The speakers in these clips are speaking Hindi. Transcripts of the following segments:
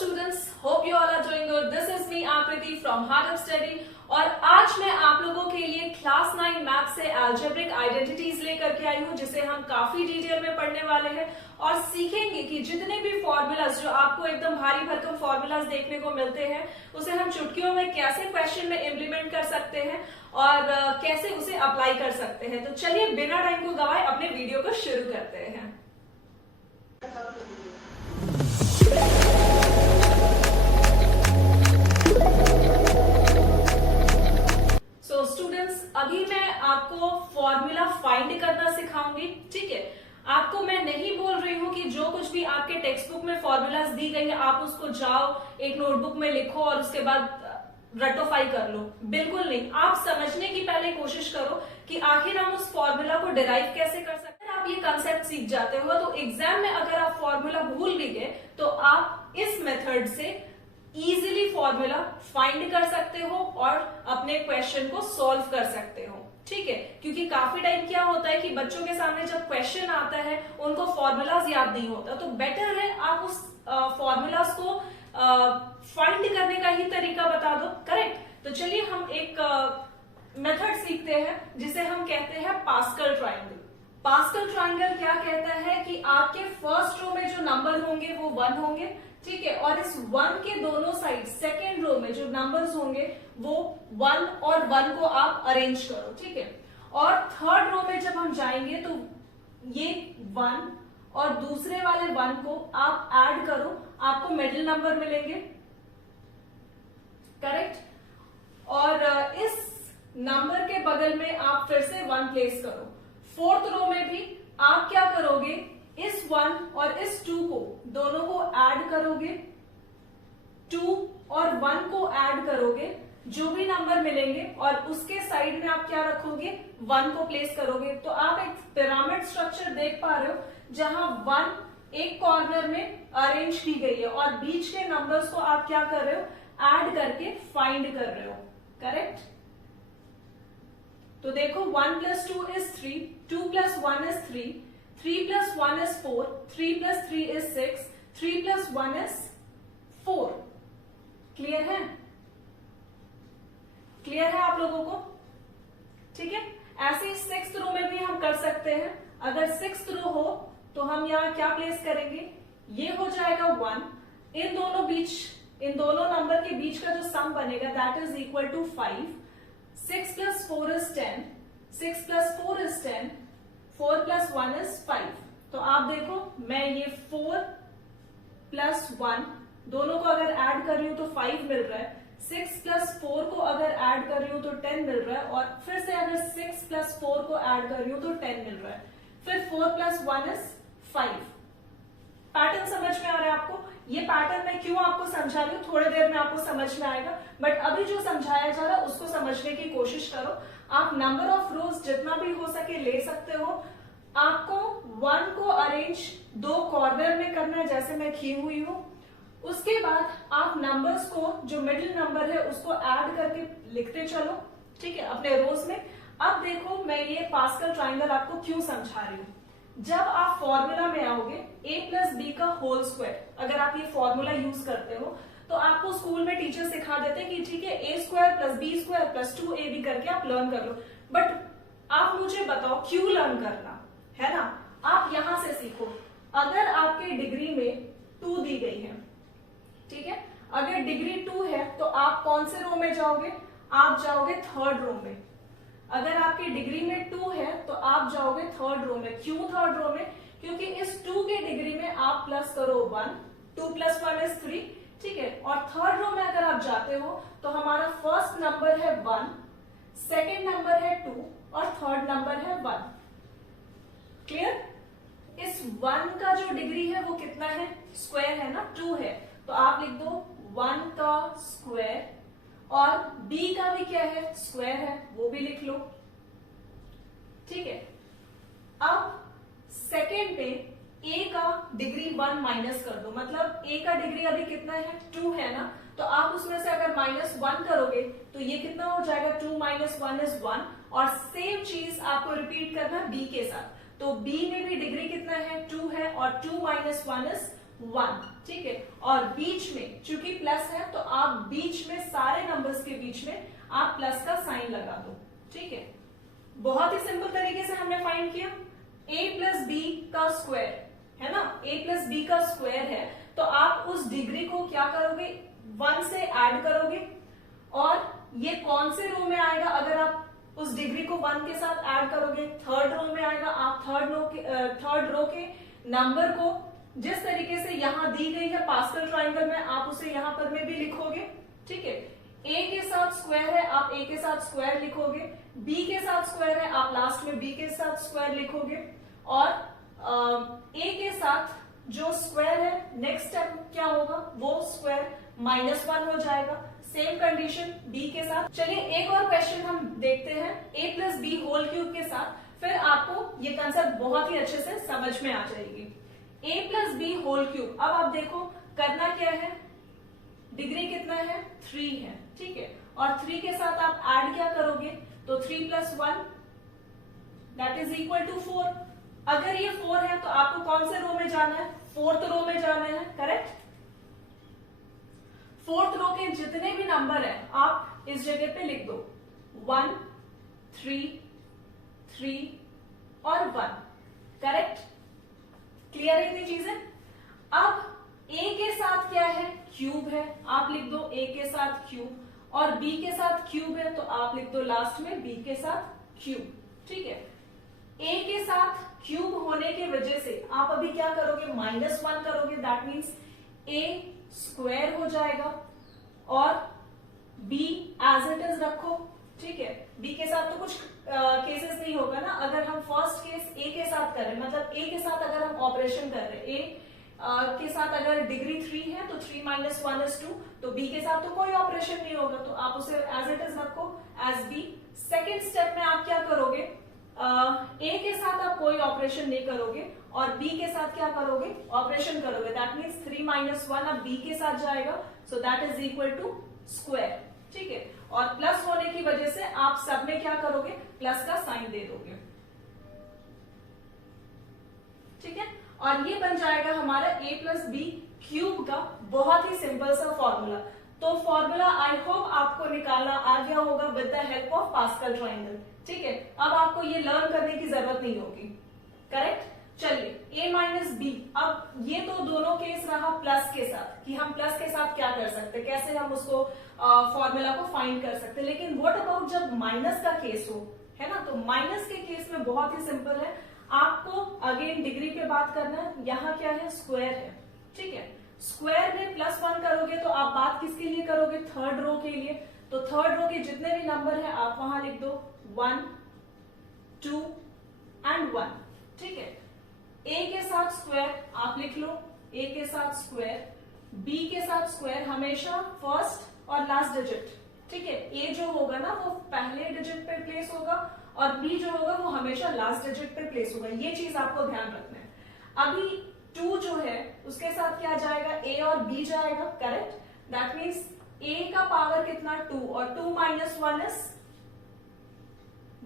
students, hope you all are doing good. This is me Akriti from Heart of Study और आज मैं आप लोगों के लिए क्लास 9 मैथ से एल्जेब्रिक आइडेंटिटीज लेकर के आई हूँ, जिसे हम काफी डिटेल में पढ़ने वाले हैं और सीखेंगे कि जितने भी फॉर्मूलाज जो आपको एकदम भारी भरकम फॉर्मूलाज देखने को मिलते हैं उसे हम चुटकियों में कैसे क्वेश्चन में इम्प्लीमेंट कर सकते हैं और कैसे उसे अप्लाई कर सकते हैं। तो चलिए बिना टाइम को गवाए अपने वीडियो को शुरू करते हैं। स्टूडेंट्स, अभी मैं आपको फॉर्मूला फाइंड करना सिखाऊंगी। ठीक है, आपको मैं नहीं बोल रही हूँ कि जो कुछ भी आपके टेक्स्ट बुक में फॉर्मूलाज दी गई है आप उसको जाओ एक नोटबुक में लिखो और उसके बाद रटोफाई कर लो। बिल्कुल नहीं, आप समझने की पहले कोशिश करो कि आखिर हम उस फॉर्मूला को डिराइव कैसे कर सकते हैं। आप ये कंसेप्ट सीख जाते हो तो एग्जाम में अगर आप फॉर्मूला भूल भी गए तो आप इस मेथड से इजीली फॉर्मूला फाइंड कर सकते हो और अपने क्वेश्चन को सॉल्व कर सकते हो। ठीक है, क्योंकि काफी टाइम क्या होता है कि बच्चों के सामने जब क्वेश्चन आता है उनको फॉर्मूलाज याद नहीं होता, तो बेटर है आप उस फॉर्मूलाज को फाइंड करने का ही तरीका बता दो। करेक्ट। तो चलिए हम एक मेथड सीखते हैं जिसे हम कहते हैं पास्कल ट्राइंगल। पास्कल ट्राइंगल क्या कहता है कि आपके फर्स्ट रो में जो नंबर होंगे वो 1 होंगे। ठीक है, और इस 1 के दोनों साइड सेकेंड रो में जो नंबर्स होंगे वो 1 और 1 को आप अरेंज करो। ठीक है, और थर्ड रो में जब हम जाएंगे तो ये 1 और दूसरे वाले 1 को आप ऐड करो, आपको मिडिल नंबर मिलेंगे। करेक्ट। और इस नंबर के बगल में आप फिर से 1 प्लेस करो। फोर्थ रो में भी आप क्या करोगे, इस 1 और इस 2 को दोनों को ऐड करोगे, 2 और 1 को ऐड करोगे, जो भी नंबर मिलेंगे और उसके साइड में आप क्या रखोगे, 1 को प्लेस करोगे। तो आप एक पिरामिड स्ट्रक्चर देख पा रहे हो जहां 1 एक कॉर्नर में अरेंज की गई है और बीच के नंबर्स को आप क्या कर रहे हो, ऐड करके फाइंड कर रहे हो। करेक्ट। तो देखो 1 + 2 = 3, 2 + 1 = 3, 3 + 1 = 4, 3 + 3 = 6, 3 + 1 = 4। क्लियर है? क्लियर है आप लोगों को? ठीक है, ऐसे ही 6th रो में भी हम कर सकते हैं। अगर 6th रो हो तो हम यहाँ क्या प्लेस करेंगे, ये हो जाएगा 1, इन दोनों नंबर के बीच का जो सम बनेगा दैट इज इक्वल टू 5, 6 + 4 = 10, 6 + 4 = 10, 4 + 1 = 5। तो आप देखो मैं ये 4 + 1 दोनों को अगर ऐड कर रही हूं तो 5 मिल रहा है, 6 + 4 को अगर ऐड कर रही हूं तो 10 मिल रहा है और फिर से अगर 6 + 4 को ऐड कर रही हूं तो 10 मिल रहा है, फिर 4 + 1 = 5। पैटर्न समझ में आ रहा है आपको? ये पैटर्न मैं क्यों आपको समझा रही हूँ, थोड़ी देर में आपको समझ में आएगा, बट अभी जो समझाया जा रहा है उसको समझने की कोशिश करो। आप नंबर ऑफ रोज जितना भी हो सके ले सकते हो। आपको 1 को अरेंज 2 कॉर्नर में करना है जैसे मैं की हुई हूं। उसके बाद आप नंबर्स को जो मिडिल नंबर है उसको ऐड करके लिखते चलो। ठीक है, अपने रोज में। अब देखो मैं ये पास्कल ट्राइंगल आपको क्यों समझा रही हूँ। जब आप फॉर्मूला में आओगे a + b का होल स्क्वायर, अगर आप ये फॉर्मूला यूज करते हो तो आपको स्कूल में टीचर सिखा देते हैं कि ठीक है a² + b² + 2ab करके आप लर्न कर लो। बट आप मुझे बताओ क्यों लर्न करना है ना, आप यहां से सीखो। अगर आपके डिग्री में 2 दी गई है, ठीक है, अगर डिग्री 2 है तो आप कौन से रो में जाओगे, आप जाओगे थर्ड रो में। अगर आपकी डिग्री में 2 है तो आप जाओगे थर्ड रो में। क्यों थर्ड रो में? क्योंकि इस 2 के डिग्री में आप प्लस करो 1, 2 + 1 = 3। ठीक है, और थर्ड रो में अगर आप जाते हो तो हमारा फर्स्ट नंबर है 1, सेकेंड नंबर है 2 और थर्ड नंबर है 1। क्लियर? इस 1 का जो डिग्री है वो कितना है, स्क्वायर है ना, 2 है, तो आप लिख दो 1 का स्क्वायर, और b का भी क्या है, स्क्वायर है, वो भी लिख लो। ठीक है, अब सेकेंड पे a का डिग्री 1 माइनस कर दो, मतलब a का डिग्री अभी कितना है, 2 है ना, तो आप उसमें से अगर -1 करोगे तो ये कितना हो जाएगा, 2 - 1 = 1। और सेम चीज आपको रिपीट करना b के साथ। तो b में भी डिग्री कितना है, 2 है, और 2 - 1 = 1, ठीक है। और बीच में चूंकि प्लस है तो आप बीच में सारे नंबर्स के बीच में आप प्लस का साइन लगा दो, ठीक है। बहुत ही सिंपल तरीके से हमने फाइंड किया। a प्लस बी का स्क्वायर है ना, a प्लस बी का स्क्वायर है, तो आप उस डिग्री को क्या करोगे, 1 से ऐड करोगे। और ये कौन से रो में आएगा, अगर आप उस डिग्री को 1 के साथ ऐड करोगे, थर्ड रो में आएगा। आप थर्ड रो के नंबर को जिस तरीके से यहां दी गई है पास्कल ट्राइंगल में, आप उसे यहां पर में भी लिखोगे, ठीक है। a के साथ स्क्वायर है, आप a के साथ स्क्वायर लिखोगे। b के साथ स्क्वायर है, आप लास्ट में b के साथ स्क्वायर लिखोगे। और a के साथ जो स्क्वायर है, नेक्स्ट स्टेप क्या होगा, वो स्क्वायर -1 हो जाएगा। सेम कंडीशन b के साथ। चलिए एक और क्वेश्चन हम देखते हैं a plus B whole cube के साथ, फिर आपको ये कंसेप्ट बहुत ही अच्छे से समझ में आ जाएगी। a plus B whole cube, अब आप देखो करना क्या है, डिग्री कितना है, 3 है, ठीक है। और 3 के साथ आप ऐड क्या करोगे, तो 3 + 1 दैट इज इक्वल टू 4। अगर ये 4 है तो आपको कौन से रो में जाना है, 4th रो में जाना है, करेक्ट। 4th रो के जितने भी नंबर है आप इस जगह पे लिख दो, 1, 3, 3 और 1, करेक्ट। क्लियर है इतनी चीजें। अब a के साथ क्या है, क्यूब है, आप लिख दो a के साथ क्यूब। और b के साथ क्यूब है तो आप लिख दो लास्ट में b के साथ क्यूब, ठीक है। a के साथ क्यूब होने की वजह से आप अभी क्या करोगे, -1 करोगे, दैट मीन्स a स्क्वायर हो जाएगा। और b एज इट इज रखो, ठीक है। b के साथ तो कुछ केसेस नहीं होगा ना, अगर हम फर्स्ट केस a के साथ कर रहे हैं, मतलब a के साथ अगर हम ऑपरेशन कर रहे हैं, a के साथ अगर डिग्री 3 है तो 3 - 1 = 2, तो b के साथ तो कोई ऑपरेशन नहीं होगा, तो आप उसे एज इट इज रखो एज b। सेकेंड स्टेप में आप क्या करोगे, a के साथ आप कोई ऑपरेशन नहीं करोगे और b के साथ क्या करोगे, ऑपरेशन करोगे, दैट मीन्स 3 - 1 अब b के साथ जाएगा, so that is equal to square, ठीक है। और प्लस होने की वजह से आप सब में क्या करोगे, प्लस का साइन दे दोगे, ठीक है। और ये बन जाएगा हमारा a प्लस बी क्यूब का बहुत ही सिंपल सा फॉर्मूला। तो फॉर्मूला आई होप आपको निकालना आ गया होगा with the help of pascal triangle, ठीक है। अब आपको ये लर्न करने की जरूरत नहीं होगी, करेक्ट। चलिए a माइनस बी, अब ये तो दोनों केस रहा प्लस के साथ, कि हम प्लस के साथ क्या कर सकते हैं, कैसे हम उसको फॉर्मूला को फाइंड कर सकते हैं। लेकिन व्हाट अबाउट जब माइनस का केस हो, है ना, तो माइनस के केस में बहुत ही सिंपल है, आपको अगेन डिग्री पे बात करना है। यहाँ क्या है, स्क्वायर है, ठीक है। स्क्वायर में +1 करोगे तो आप बात किसके लिए करोगे, थर्ड रो के लिए। तो थर्ड रो के जितने भी नंबर है आप वहां लिख दो 1, 2 एंड 1, ठीक है। a के साथ स्क्वायर आप लिख लो, a के साथ स्क्वायर, b के साथ स्क्वायर हमेशा फर्स्ट और लास्ट डिजिट, ठीक है। a जो होगा ना वो पहले डिजिट पे प्लेस होगा और b जो होगा वो हमेशा लास्ट डिजिट पे प्लेस होगा, ये चीज आपको ध्यान रखना है। अभी 2 जो है उसके साथ क्या जाएगा, a और b जाएगा, करेक्ट। दैट मीन्स a का पावर कितना, 2, और 2 - 1 इज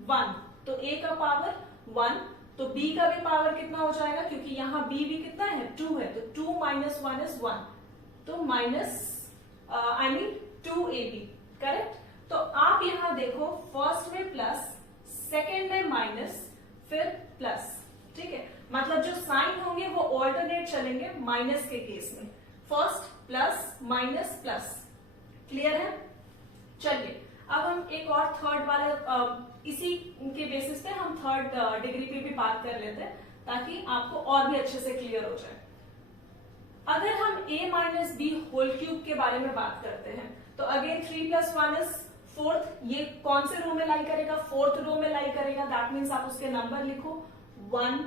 1, तो a का पावर 1, तो b का भी पावर कितना हो जाएगा, क्योंकि यहाँ b भी कितना है, 2 है, तो 2 - 1 इज 1, तो -2ab, करेक्ट। तो आप यहां देखो फर्स्ट में प्लस, सेकेंड में माइनस, फिर प्लस, ठीक है। मतलब जो साइन होंगे वो ऑल्टरनेट चलेंगे माइनस के केस में, first plus minus plus, clear है। चलिए अब हम एक और थर्ड वाला इसी के बेसिस पे हम थर्ड डिग्री पे भी बात कर लेते हैं, ताकि आपको और भी अच्छे से क्लियर हो जाए। अगर हम a minus b whole cube के बारे में बात करते हैं, तो अगेन 3 + 1 इज 4th, ये कौन से रो में लाई करेगा, 4th रो में लाई करेगा। दैट मीन्स आप उसके नंबर लिखो 1,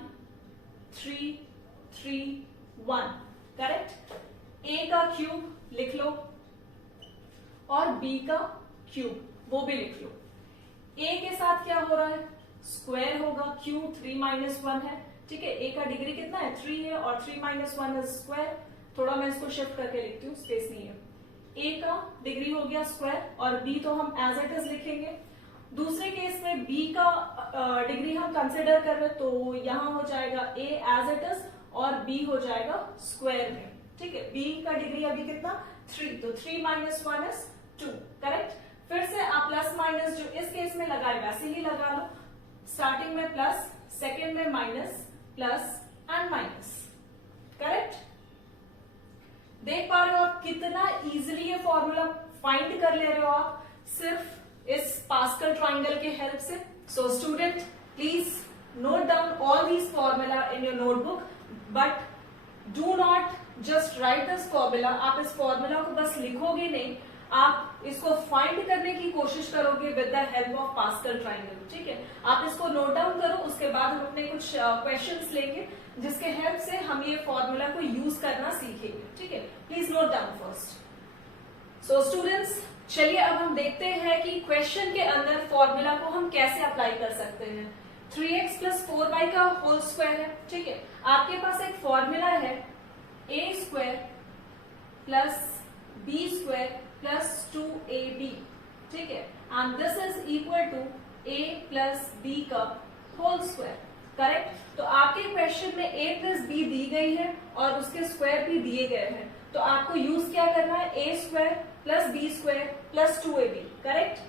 3, 3, 1, करेक्ट। a का क्यूब लिख लो और b का क्यूब वो भी लिख लो। a के साथ क्या हो रहा है, स्क्वायर होगा, क्यूब 3 - 1 है, ठीक है। a का डिग्री कितना है, 3 है, और 3 - 1 इज स्क्वायर। थोड़ा मैं इसको शिफ्ट करके लिखती हूँ, स्पेस नहीं है। a का डिग्री हो गया स्क्वायर, और b तो हम एज इट इज लिखेंगे। दूसरे केस में b का डिग्री हम कंसिडर कर रहे, तो यहां हो जाएगा a एज इट इज और b हो जाएगा स्क्वायर में, ठीक है, b का डिग्री अभी कितना 3, तो 3 माइनस 1 इज 2, करेक्ट। फिर से आप प्लस माइनस जो इस केस में लगाए वैसे ही लगा लो, स्टार्टिंग में प्लस, सेकेंड में minus, plus and minus, correct. देख पा रहे हो आप कितना इजीली ये फॉर्मूला फाइंड कर ले रहे हो आप सिर्फ इस पास्कल ट्राइंगल के हेल्प से। So student please note down all these formula in your notebook, but do not just right this formula. आप इस फॉर्मूला को बस लिखोगे नहीं, आप इसको फाइंड करने की कोशिश करोगे with the help of pascal triangle, ठीक है। आप इसको नोट डाउन करो, उसके बाद हम अपने कुछ क्वेश्चंस लेंगे जिसके हेल्प से हम ये फॉर्मूला को यूज करना सीखेंगे, ठीक है। Please note down first. So students चलिए अब हम देखते हैं कि क्वेश्चन के अंदर फॉर्मूला को हम कैसे अप्लाई कर सकते हैं। 3x प्लस 4y का होल स्क्वायर है, ठीक है। आपके पास एक फॉर्मूला है a square plus b square plus 2ab, ठीक है, and this is equal to a plus b का होल स्क्वायर, करेक्ट। तो आपके क्वेश्चन में a प्लस b दी गई है और उसके स्क्वायर भी दिए गए हैं, तो आपको यूज क्या करना है, a square plus b square plus 2ab, correct.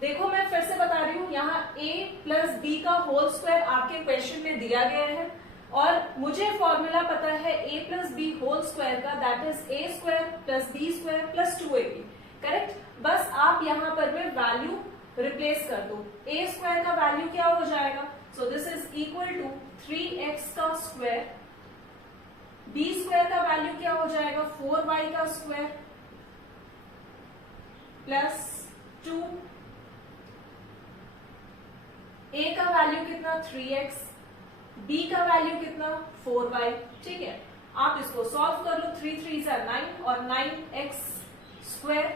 देखो मैं फिर से बता रही हूँ, यहाँ a प्लस b का होल स्क्वायर आपके क्वेश्चन में दिया गया है और मुझे फॉर्मूला पता है a plus B whole square का, that is a square plus b square plus 2ab, correct. बस आप यहाँ पर में वैल्यू रिप्लेस कर दो, a स्क्वायर का वैल्यू क्या हो जाएगा, so this is equal to 3x का स्क्वायर, b स्क्वायर का वैल्यू क्या हो जाएगा 4y का स्क्वायर प्लस 2, a का वैल्यू कितना 3x, b का वैल्यू कितना 4y, ठीक है। आप इसको सॉल्व कर लो, 3 3 जा 9 और 9x स्क्वायर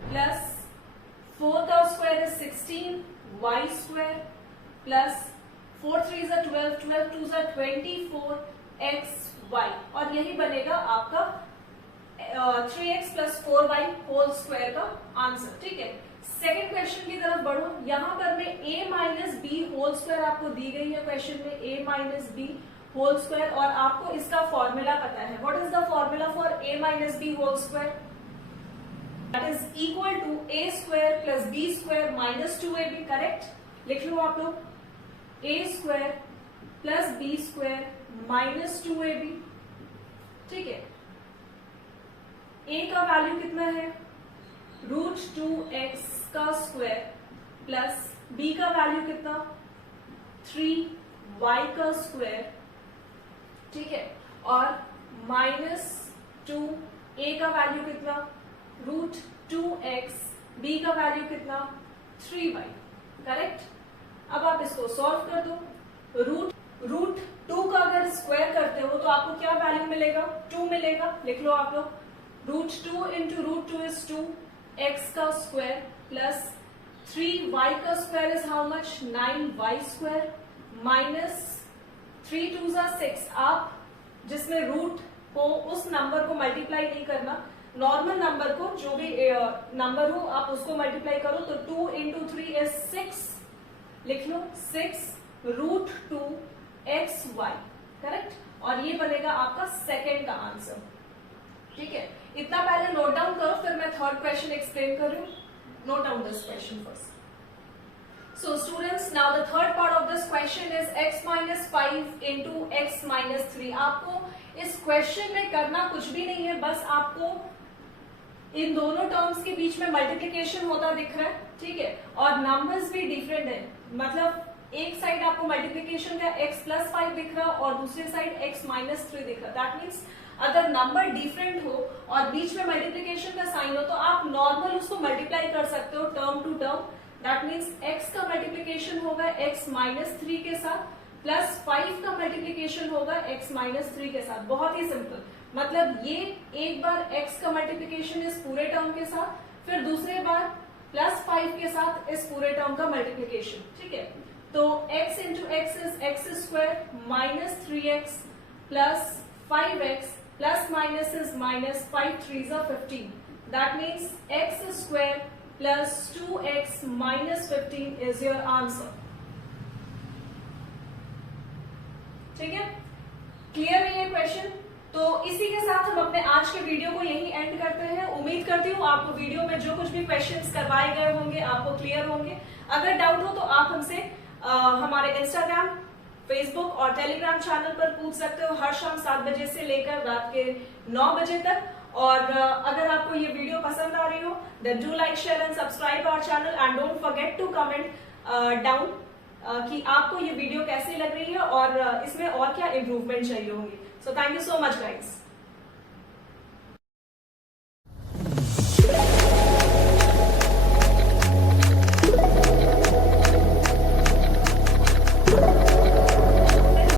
प्लस 4 का square is 16 y square plus 4 3 जा 12, 12 2 जा 24 x y, और यही बनेगा आपका 3x plus 4y whole square का आंसर, ठीक है। सेकेंड क्वेश्चन की तरफ बढ़ो, यहां पर में a minus b whole square आपको दी गई है क्वेश्चन में, a minus b whole square, और आपको इसका फॉर्मूला पता है। What is the formula for a minus b whole square, that is equal to a square plus b square minus 2ab, correct. लिख लो आप लोग, a square plus b square minus 2ab, ठीक है। a का वैल्यू कितना है √2x का स्क्वायर प्लस b का वैल्यू कितना 3y का स्क्वायर, ठीक है, और माइनस 2a का वैल्यू कितना √2x, b का वैल्यू कितना 3y, करेक्ट। अब आप इसको सॉल्व कर दो, रूट 2 का अगर स्क्वायर करते हो तो आपको क्या वैल्यू मिलेगा 2 मिलेगा, लिख लो आप लोग, √2 इंटू √2 इज 2, x का स्क्वायर प्लस 3y का square is how much 9y square minus 3 2 जा 6। आप जिसमें रूट को उस नंबर को मल्टीप्लाई नहीं करना, नॉर्मल नंबर को जो भी नंबर हो आप उसको मल्टीप्लाई करो, तो 2 इंटू 3 इज 6, लिख लो 6√2xy, करेक्ट, और ये बनेगा आपका सेकेंड का आंसर, ठीक है। इतना पहले नोट डाउन करो, फिर मैं थर्ड क्वेश्चन एक्सप्लेन कर रही हूँ। Note down this question first. So students now the third part of this question is x minus 5 into x minus 3। आपको इस क्वेश्चन में करना कुछ भी नहीं है, बस आपको इन दोनों टर्म्स के बीच में मल्टीप्लीकेशन होता दिख रहा है, ठीक है, और नंबर्स भी डिफरेंट है, मतलब एक साइड आपको मल्टीप्लीकेशन का x प्लस 5 दिख रहा और दूसरी साइड x माइनस 3 दिख रहा। दैट मीन्स अगर नंबर डिफरेंट हो और बीच में मल्टीप्लीकेशन का साइन हो तो आप नॉर्मल उसको मल्टीप्लाई कर सकते हो term to term. That means x का मल्टीप्लीकेशन होगा x माइनस 3 के साथ, प्लस 5 का मल्टीप्लीकेशन होगा x माइनस 3 के साथ। बहुत ही सिंपल, मतलब ये एक बार x का मल्टीप्लीकेशन इस पूरे टर्म के साथ, फिर दूसरे बार प्लस 5 के साथ इस पूरे टर्म का मल्टीप्लीकेशन, ठीक है। तो x into x is x square minus 3x plus 5x plus minus is minus 5 3 जा 15। That means x square plus 2x minus 15 is your answer, ठीक है। क्लियर है ये क्वेश्चन? तो इसी के साथ हम अपने आज के वीडियो को यही एंड करते हैं। उम्मीद करती हूँ आपको वीडियो में जो कुछ भी क्वेश्चंस करवाए गए होंगे आपको क्लियर होंगे। अगर डाउट हो तो आप हमसे हमारे इंस्टाग्राम, फेसबुक और टेलीग्राम चैनल पर पूछ सकते हो हर शाम 7 बजे से लेकर रात के 9 बजे तक। और अगर आपको ये वीडियो पसंद आ रही हो then do like, share and subscribe our channel and don't forget to comment down कि आपको ये वीडियो कैसी लग रही है और इसमें और क्या इम्प्रूवमेंट चाहिए होंगी। So thank you so much guys.